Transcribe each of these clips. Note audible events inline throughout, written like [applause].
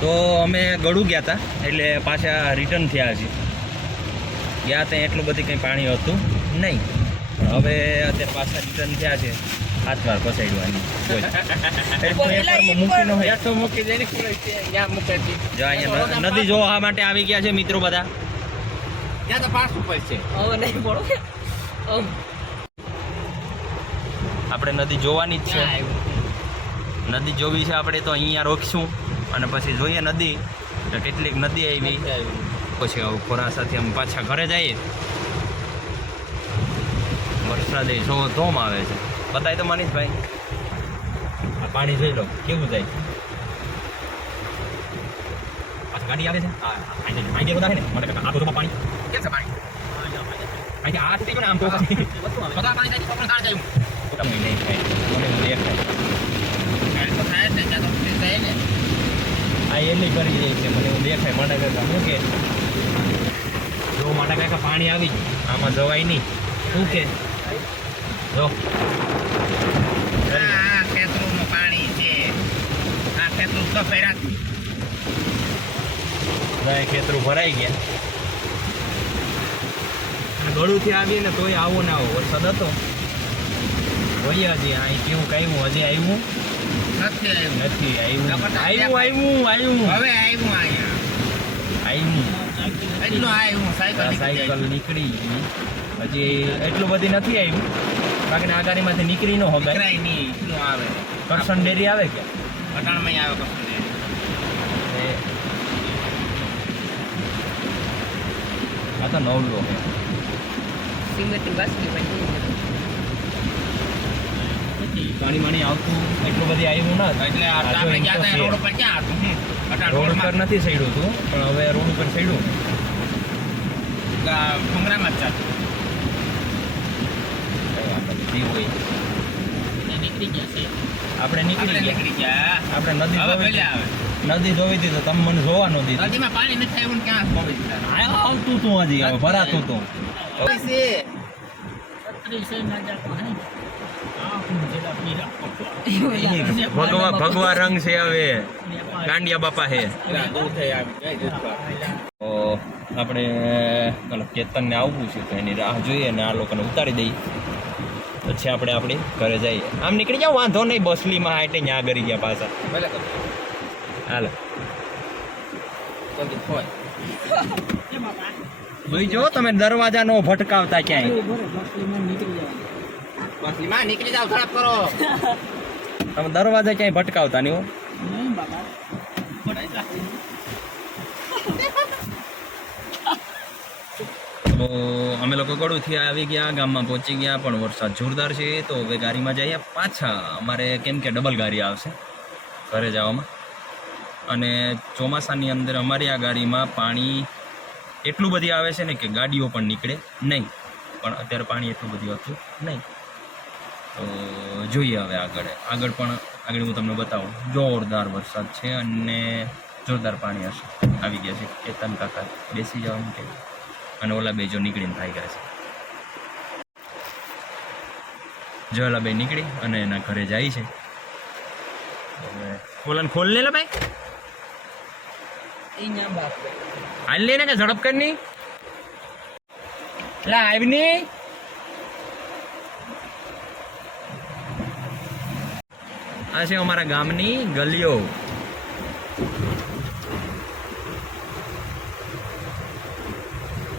તો અમે ગળું ગયા હતા એટલે પાછા રિટર્ન થયા છીએ. ગયા ત્યાં એટલું બધી કંઈ પાણી હતું નહીં. હવે અત્યારે પાછા રિટર્ન થયા છે. હાથ વાર પસાડવાની નદી જોવા માટે આવી ગયા છે મિત્રો બધા. ત્યાં તો પાસ ઉપર છે. હવે નહીં પડો હવે આપણે નદી જોવાની જ છે. નદી જોવી છે આપણે તો અહીંયા રોકશું. અને પછી જોઈએ નદી તો કેટલીક નદી આવી પછી આવું ખોરા સાથે અમે પાછા ઘરે જઈએ વરસાદે જો ધોમ આવે છે બતાય તો મનીષભાઈ આ પાણી જોઈ લો કેવું જાય પાછા ગાડી આવે છે હા અહીં બધા છે ને મને આ તો પાણી કેમ છે પાણી અહીં આ તૂટી ગયું ને આમ તો બધા પાણી જાય પણ કાઢ જાય તમને નહીં થાય મને દેખાય કાઢ તો થાય ને ત્યાં તો ઉતરી જાય ને આ એટલી કરી જાય છે મને એવું દેખાય માટા કાકા શું કે? જો માટે કાકા પાણી આવી આમાં જવાય નહીં. શું કે? જો. આ આ ખેતરોમાં પાણી છે. આ ખેતરું તો ગાય ખેતરું ભરાઈ ગયા. ગળુથી આવીએ ને તોય આવો ના આવો. વરસાદ હતો. જોઈએ હજી અહીં કેવું કાંઈ હજી આવ્યું? નથી આવ્યું. નથી આવ્યું. આવ્યું આવ્યું આવ્યું. હવે આવ્યું અહીંયા. આવ્યું. એટલું આવ્યું સાયકલ સાયકલ નીકળી. હજી એટલું બધી નથી આવ્યું. બાકી આ નીકળી ન હગાય. નહીં એટલું આવે. કરશન ડેરી આવે કે અટાણમાં આવે કશું ડેરી. આ તો નવલો બાસરી પણ માણી આવતું. એટલું બધી આવ્યું ના. એટલે આપણે ગયા હતા રોડ ઉપર ક્યાં હતું. રોડ ઉપર નથી સડ્યું હતું પણ હવે રોડ ઉપર સડ્યું ભૂંગરામાં જ ચાલતું હોય. નીકળી ગયા છે. આપણે નીકળી ગયા. નીકળી ગયા આપણે નદી હવે પેલા આવે. નદી જોવી હતી તો તમે મને જોવા નદીમાં પાણી નથી આવ્યું ક્યાં ખોવાઈ આવતું તું હજી ભરાતું તું. છે. [laughs] ભગવા ભગવા રંગ છે હવે. ગાંડિયા બાપા છે. આપણે મતલબ કેતનને આવવું છે તો એની રાહ જોઈએ ને આ લોકોને ઉતારી દઈએ. પછી આપણે આપણી ઘરે જઈએ. આમ નીકળી જાવ વાંધો નહીં બસલીમાં હાટે ત્યાં ગરી ગયા પાછા. હાલો. [laughs] જોઈ જો તમે દરવાજા નો ભટકાવતા ક્યાંય. બસલીમાં નીકળી જાવ ખરાબ કરો. તમે દરવાજા ક્યાંય ભટકાવતા નહીં હો. તો અમે લોકો ગળુથી આવી ગયા ગામમાં પહોંચી ગયા પણ વરસાદ જોરદાર છે તો હવે ગાડીમાં જઈએ. પાછા અમારે કેમ કે ડબલ ગાડી આવશે ઘરે જવામાં. અને ચોમાસાની અંદર અમારી આ ગાડીમાં પાણી એટલું બધી આવે છે ને કે ગાડીઓ પણ નીકળે નહીં. પણ અત્યારે પાણી એટલું બધું હતું નહીં. તો જોઈએ હવે આગળ. આગળ પણ આગળ હું તમને બતાવું. જોરદાર વરસાદ છે અને જોરદાર પાણી હશે. આવી ગયા છે. કેતન કાકા બેસી જવા માટે. અને ઓલા બે જો નીકળીને થાય ગયા છે. જો ઓલા બે નીકળી અને એના ઘરે જાય છે. ખોલન ઓલાને ખોલ લે લે ભાઈ. હાલ લે કે ઝડપ કરની. ની લા આવની. આ છે અમારા ગામની ગલીઓ.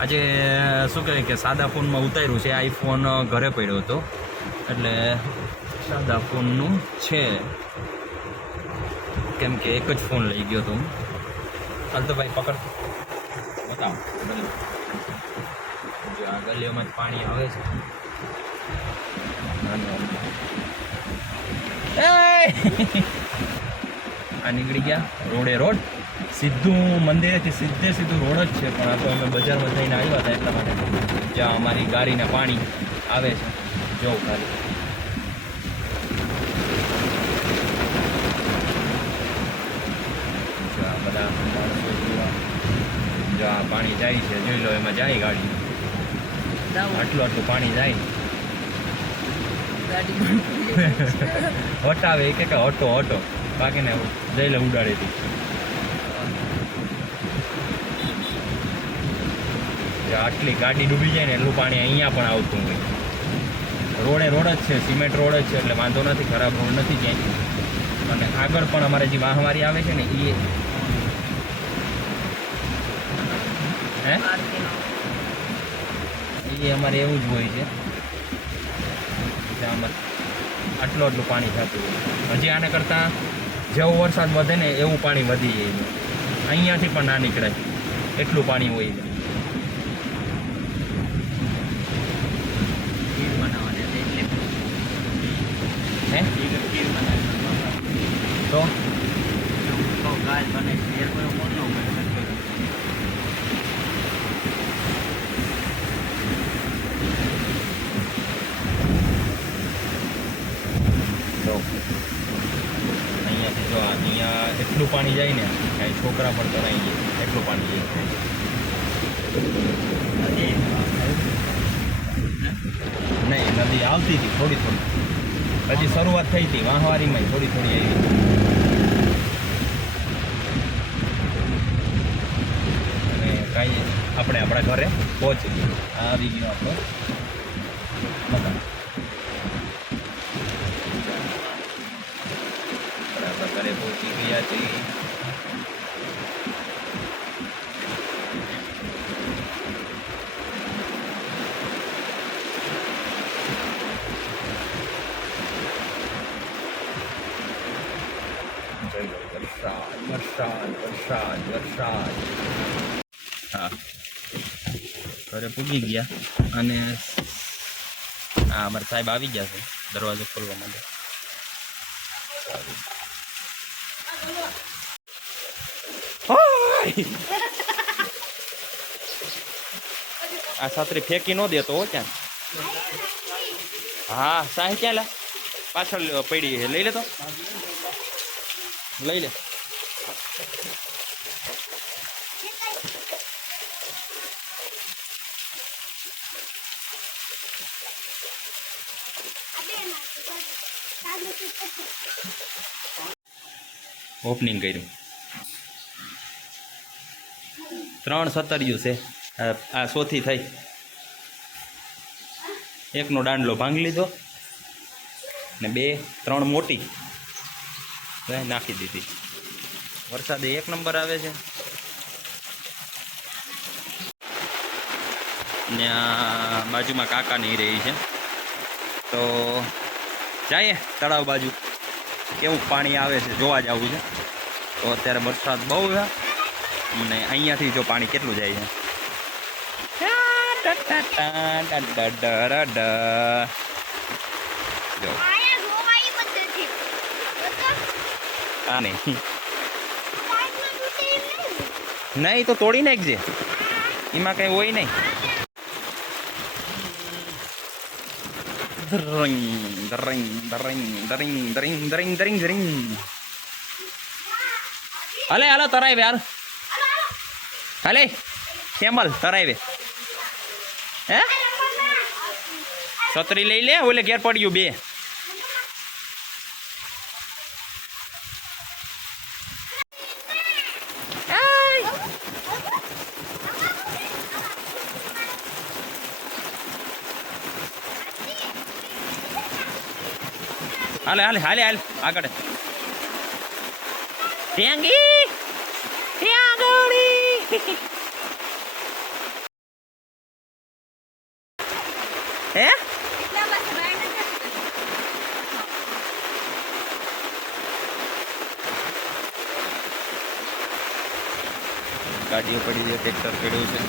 આજે શું કહે કે સાદા ફોનમાં ઉતાર્યું છે, આઈફોન ઘરે પડ્યો હતો. એટલે સાદા ફોનનું છે. કેમ કે એક જ ફોન લઈ ગયો હતો હું. હાલ તો ભાઈ પકડ. બતાવો ગલીઓમાં જ પાણી આવે છે! આ નીકળી ગયા રોડે રોડ. સીધું મંદિરેથી સીધે સીધું રોડ જ છે પણ આ તો અમે બજારમાં થઈને આવ્યા હતા એટલા માટે. જ્યાં અમારી ગાડીને પાણી આવે છે. જોઉં ખાલી. બધા પાણી જાય છે જોઈ લો એમાં જાય ગાડી. આટલું આટલું પાણી જાય. હટાવે [laughs] એ કે હટો હટો બાકીને લે ઉડાડી હતી આટલી ગાડી ડૂબી જાય ને એટલું પાણી અહીંયા પણ આવતું હોય. રોડે રોડ જ છે સિમેન્ટ રોડ જ છે એટલે વાંધો નથી ખરાબ રોડ નથી ક્યાંય. અને આગળ પણ અમારે જે મહામારી આવે છે ને એ હે? એ અમારે એવું જ હોય છે. કે આમાં. આટલું આટલું પાણી થતું હોય. હજી આને કરતાં જેવો વરસાદ વધે ને એવું પાણી વધી જાય અહીંયાથી પણ ના નીકળે એટલું પાણી હોય છે. એટલે. તો? ગાય બને ખીર કોઈ કોણ ન બને તો અહીંયાથી જો આ એટલું પાણી જાય ને, કાંઈ છોકરા પણ તણાઈ જાય એટલું પાણી જાય. નહીં, નદી આવતી હતી થોડી થોડી. હજી શરૂઆત થઈ હતી વાહવારીમાં થોડી થોડી આવી. અને કાંઈ આપણે આપણા ઘરે પહોંચી આવી ગયો આપણો મકાન આપણે આપણા ઘરે પહોંચી ગયા વરસાદ વરસાદ વરસાદ હા. ઘરે પૂગી ગયા અને હા અમારા સાહેબ આવી ગયા છે દરવાજો ખોલવા માટે. આ છત્રી ફેંકી ન દેતો હો ક્યાં હા સાહેબ ક્યાં લે? પાછળ પડી લઈ લે તો. લઈ લે. ઓપનિંગ કર્યું. ત્રણ સતરિયું છે. આ સોથી થઈ. એકનો દાંડલો ભાંગી લીધો. ને બે, ત્રણ મોટી. નાખી દીધી. વરસાદ એક નંબર આવે છે. ને બાજુમાં કાકા નહીં રહી છે. તો, જઈએ, તળાવ બાજુ. કેવું પાણી આવે છે જોવા જવું છે. તો અત્યારે વરસાદ બહુ છે. અને અહીંયાથી જો પાણી કેટલું જાય છે. જો. નહીં તો તોડી નાખજે. એમાં કઈ હોય નહીં. Dring, dring, dring, dring, dring, dring, dring, dring. હલે હાલો તરાય યાર હલે કેમલ તરાય હે છત્રી લઈ લે ઓલે ઘેર પડ્યું બે હાલે હાલે હાલે હાલે. આગળ. ટેંગી ટેંગડી હે? ગાડીઓ પડી છે ટ્રેક્ટર પડ્યું છે.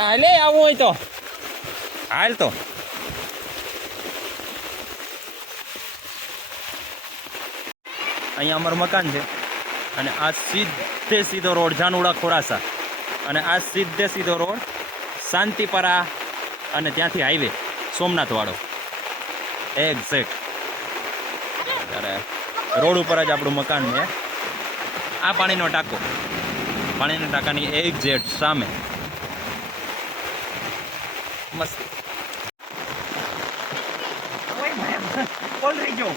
હાલે આવું હોય તો. હાલ તો અહીંયા અમારું મકાન છે. અને આ સીધે સીધો રોડ, જાનુડા ખોરાસા. અને આ સીધે સીધો રોડ શાંતિપરા અને ત્યાંથી હાઈવે સોમનાથવાળો એક્ઝેક્ટ ત્યારે રોડ ઉપર જ આપણું મકાન છે. આ પાણીનો ટાંકો. પાણીના ટાંકાની એક્ઝેક્ટ સામે. મસ્ત બોલ રહી ગયો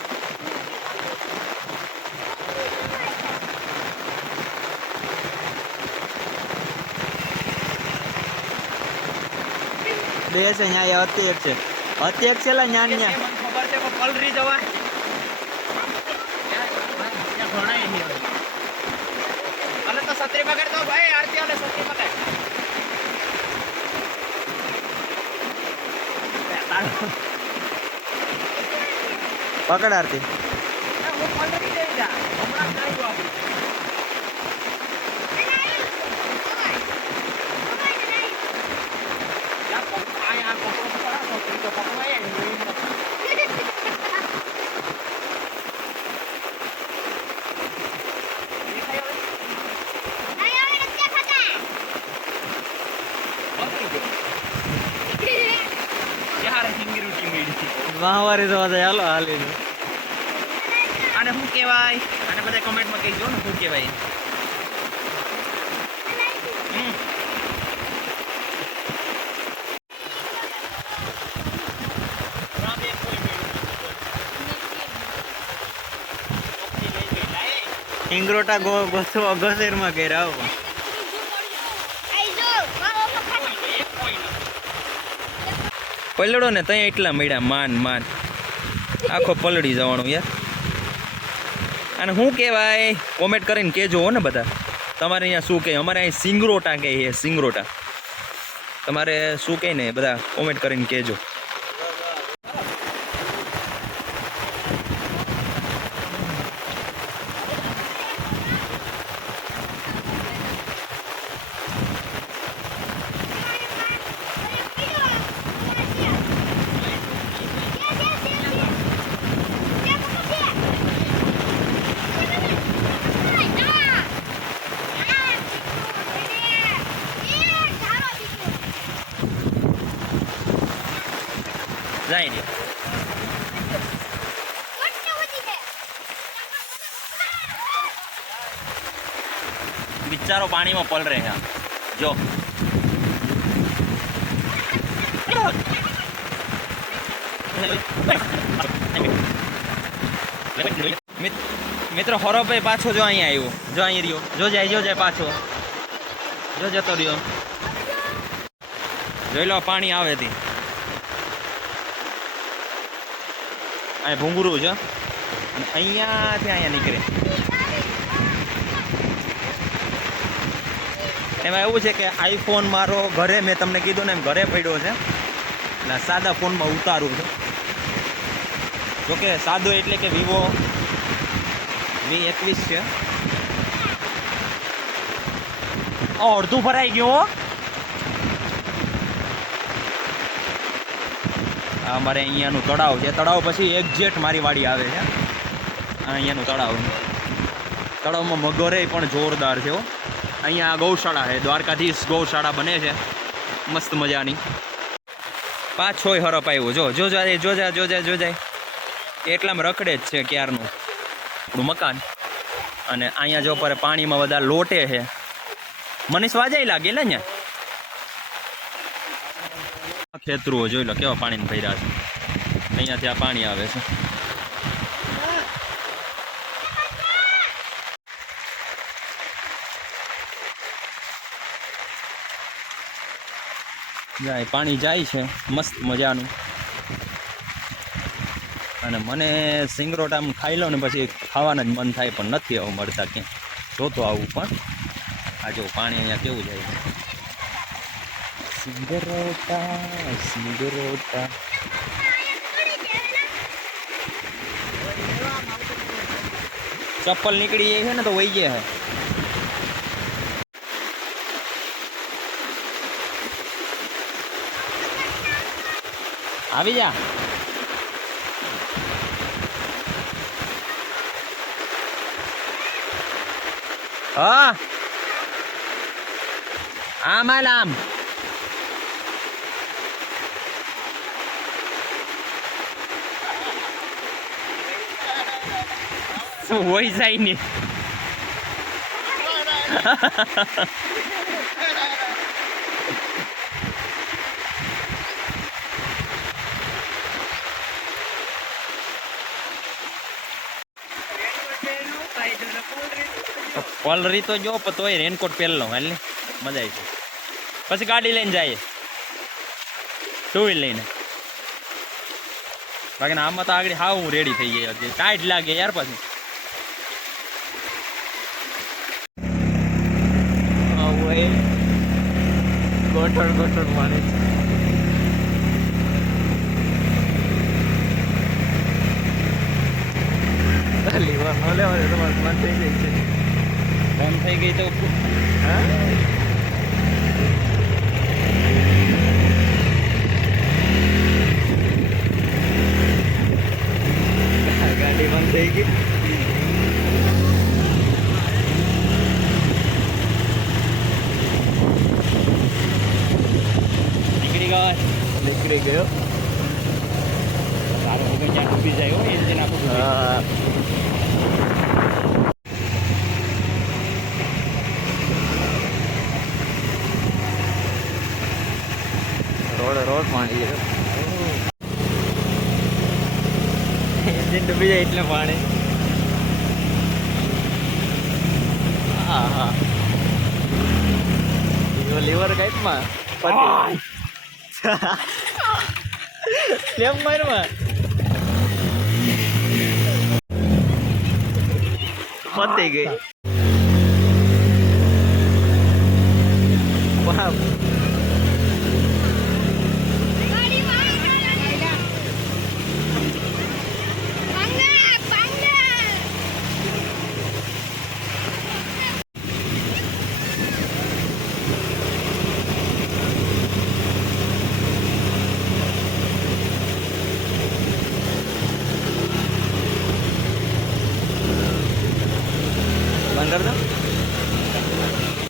બે છે ન્યાય અતિ એક છે. અતિ એક છે લા ન્યા. ન્યા ખબર છે પલરી જવા ત્યાં. અલે તો પકડ તો ભાઈ આરતી અલે છત્રી પકડ. પકડ આરતી હું પલરી જઈ જા હમણાં જ આવ્યો આપણે. યા પગ- આ- આ પકડો તો ખરા, છત્રી તો પકવાય ને, એવું નથી. દેખાય હવે? પકડી ગયો. ક્યારે ફિંગર ઉઠી વાહવારી તો હતા હાલો હાલી આને શું કહેવાય? આને બધા કમેન્ટમાં કહીજો ને શું કહેવાય. ગો ગોસો ગસેરમાં ઘેરા આવો પલળો ને ત્યાં એટલા મળ્યા. માન માન. આખો પલળી જવાનું યાર. અને શું કહેવાય કોમેન્ટ કરીને કહેજો હો ને બધા. તમારે અહીંયા શું કહે અમારે અહીં સિંગરોટા કહે છે સિંગરોટા. તમારે શું કહે ને બધા? કોમેન્ટ કરીને કહેજો જાય ને બિચારો પાણીમાં પલરે છે. આમ. જો મિત્રો હરોભાઈ પાછો જો અહીંયા આવ્યો. જો અહીં રહ્યો. જો જાય જો જાય પાછો. જો જતો રહ્યો. જોઈ લો, પાણી આવે થી અહીં ભૂંગરું છે. અને અહીંયાથી અહીંયા નીકળે. એમાં એવું છે કે આઈફોન મારો ઘરે મેં તમને કીધું ને એમ ઘરે પડ્યો છે. અને સાદા ફોનમાં ઉતારું છું. જોકે સાદો એટલે કે વિવો વી એકવીસ છે. અડધું ભરાઈ ગયું અમારે અહીંયાનું તળાવ છે. તળાવ પછી એક્ઝેક્ટ મારી વાડી આવે છે. અહીંયાનું તળાવ તળાવમાં મગરે પણ જોરદાર છે હો. અહીંયા ગૌશાળા છે, દ્વારકાધીશ ગૌશાળા બને છે. મસ્ત મજાની. પાછોય હરપ આવ્યો. જો જોજા જોજા જોજા જોજાય એટલામાં રખડે જ છે ક્યારનું. આપણું મકાન. અને અહીંયા જો પર પાણીમાં બધા લોટે છે. મનીષ વાજાય લાગે ને. અહીંયા ખેતરું જોઈ લો કેવા પાણીને ભર્યા છે. અહીંયાથી આ પાણી આવે છે. જાય પાણી જાય છે, મસ્ત મજાનું. અને મને સિંગરોટ આમ ખાઈ લો ને પછી ખાવાના જ મન થાય, પણ નથી આવું મળતા ક્યાં જોતો આવું, પણ આ જો પાણી અહીંયા કેવું જાય છે. સિંગરોટા સિંગરોટા. ચપ્પલ નીકળી જાય છે ને તો વહી જાય છે આવી જા. હા. આમ હાલ આમ. શું હોય જાય ને? પલરી તો જો, પણ તોય રેનકોટ પહેરલો, હાલ ને. મજા આવી પછી ગાડી લઈને જઈએ ટુ વ્હીલ લઈને. બાકી આમાં તો આગળ હાવ હું રેડી થઈ ગઈ હતી. ટાઈટ લાગે યાર પછી. ગોઠણ ગોઠણ મારે. ન લેવા તમારે મન થઈ ગઈ છે. બંધ થઈ ગઈ તો હા? ગાડી બંધ થઈ ગઈ. નીકળી ગયા નીકળી ગયો. સારું વગર ક્યાં ડૂબી જાય હોય એન્જિન આપણું હા રોડ માંડી છે. એન્જિન ડૂબી જાય એટલે પાણી. હા હા. લીવર કાઈટમાં પતી મારમાં પતી ગઈ. બાપ